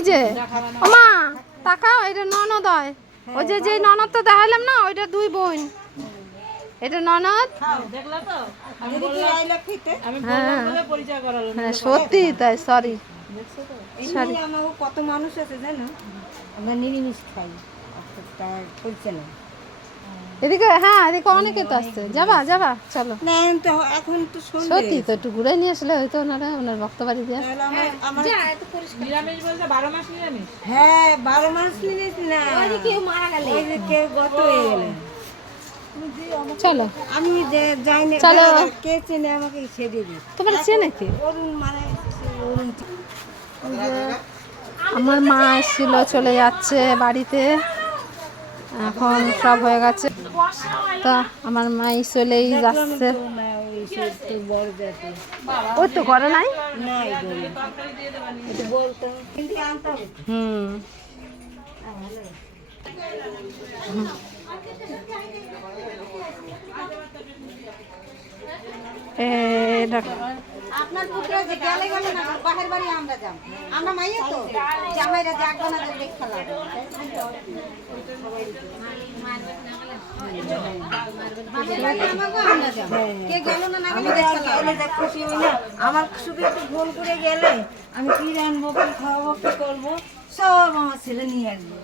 এই যে মা তাকাও এটা ননদ হয় ওই যে যে ননদ তো দেখালাম না ওইটা দুই বোন। এটা ননদ? দেখলা তো? আমি এদিকে আইলা খেতে। আমি হ্যাঁ। পরিচয় হ্যাঁ সত্যি তাই সরি সরি কত মানুষ আছে জানো? আমরা নিরামিষ খাই। না। এদিকে হ্যাঁ এদিকে অনেকে তো আসছে যাবা যাবা চলো। এখন তো এখন তো সন্ধ্যে সত্যি তো একটু ঘুরে নিয়ে আসলে হয়তো ওনারা ওনার ভক্ত বাড়ি দিয়ে আমার আমার নিরামিষ বলতে বারো মাস নিরামিষ? হ্যাঁ বারো মাস নিয়েছ না। কেউ মারা গেল। কেউ গত হয়ে গেলে। চলো। আমি যে যাই না চলো। কে চেনে আমাকে ছেড়ে দিই তোমার চেনে কি? অরুণ মানে অরুণ আমার মা এসেছিল চলে যাচ্ছে বাড়িতে। এখন সব হয়ে গেছে। তা আমার মাই চলেই যাচ্ছে। ওই তো ঘরে নাই? হুম। এটা আপনার পুত্র যে গেলে গেলে না বাহির বাড়ি আমরা যাম। আমরা মাইয়া তো? জামাইরা জাগবো না যে দেখ আমার শুধু একটু ভুল করে গেলে আমি কি রানবো কি খাওয়াবো কি করব সব আমার ছেলে নিয়ে আসবে।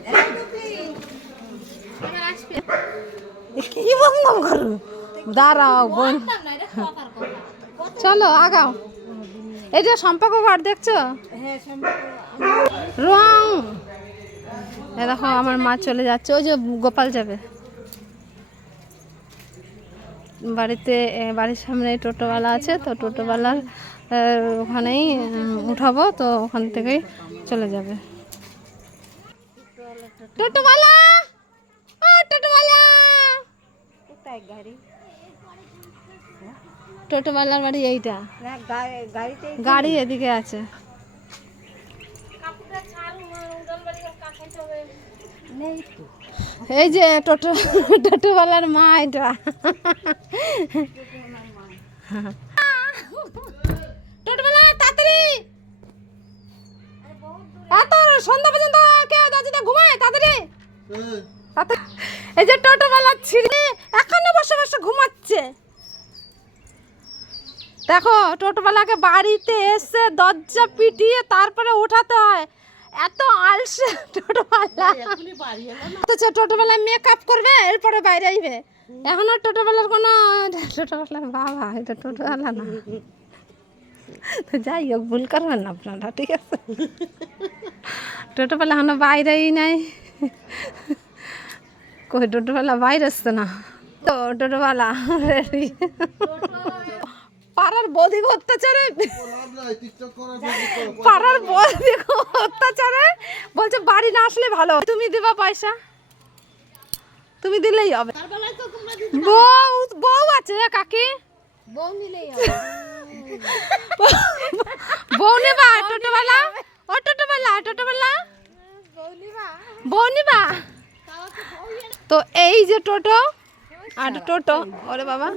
কি বন্ধ করো দাঁড়াও বোন চলো আগাও। এই যে সম্পর্ক ঘর দেখছ? রং। দেখো, আমার মা চলে যাচ্ছে। ওই যে গোপাল যাবে। বাড়িতে বাড়ির সামনে টোটোওয়ালা আছে, তো টোটোওয়ালার ওখানেই উঠাবো, তো ওখান থেকেই চলে যাবে। টোটোওয়ালা! টোটোওয়ালা! কোথায় গাড়ি? টোটোওয়ালার বাড়ি এইটা। গাড়ি এদিকে আছে। এই যে টোটো টোটোওয়ালার মা এটা। টোটোওয়ালা তাড়াতাড়ি! এত সন্ধ্যা পর্যন্ত কে দাদিটা ঘুমায়? তাড়াতাড়ি। তাড়াতাড়ি। এই যে টোটোওয়ালা ছিঁড়ে বসে বসে ঘুমাচ্ছে। দেখো টোটোওয়ালাকে বাড়িতে এসে দরজা পিটিয়ে তারপরে উঠাতে হয়। এত আলসে টোটোওয়ালা। অথচ টোটোবেলায় মেকআপ করবে এরপরে বাইরে আইবে। এখন আর টোটোবেলার কোনো টোটোবেলার বাবা এটা টোটোবেলা না। তো যাই হোক ভুল করবেন না আপনারা ঠিক আছে? টোটোবেলা এখনও বাইরেই নাই। কই টোটোবেলা বাইরে আসছে না? তো রেডি পাড়ার বৌদি অত্যাচারে। পাড়ার বৌদি অত্যাচারে। বলছে, বাড়ি না আসলে ভালো তুমি দিবা পয়সা। তুমি দিলেই হবে। বউ বউ আছে কাকি? বউ নিলেই বউ নেবা টোটোবেলা ও টোটোবেলা টোটোবেলা বউ নিবা। তো, এই যে টোটো আর টোটো ওরে বাবা।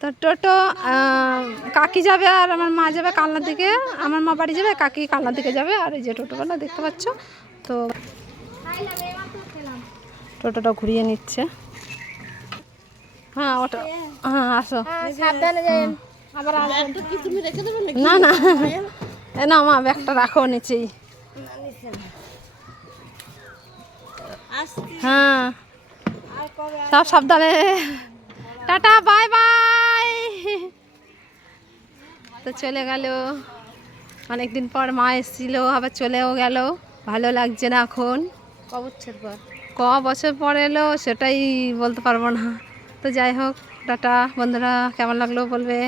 তো টোটো কাকি যাবে আর আমার মা যাবে কালনার দিকে। আমার মা বাড়ি যাবে কাকি কালনার দিকে যাবে। আর এই যে টোটোবেলা দেখতে পাচ্ছ? তো টোটোটা ঘুরিয়ে নিচ্ছে। হ্যাঁ ওটা হ্যাঁ আসো। না না। এ না মা ব্যাগটা রাখো নিচেই। হ্যাঁ। সব সাবধানে। Tata bye bye. তো চলে গেল। অনেকদিন পর মা এসেছিল আবার চলেও গেল। ভালো লাগছে না এখন। ক বছর পর? ক বছর পর এলো সেটাই বলতে পারব না। তো যাই হোক টাটা। বন্ধুরা কেমন লাগল বলবে?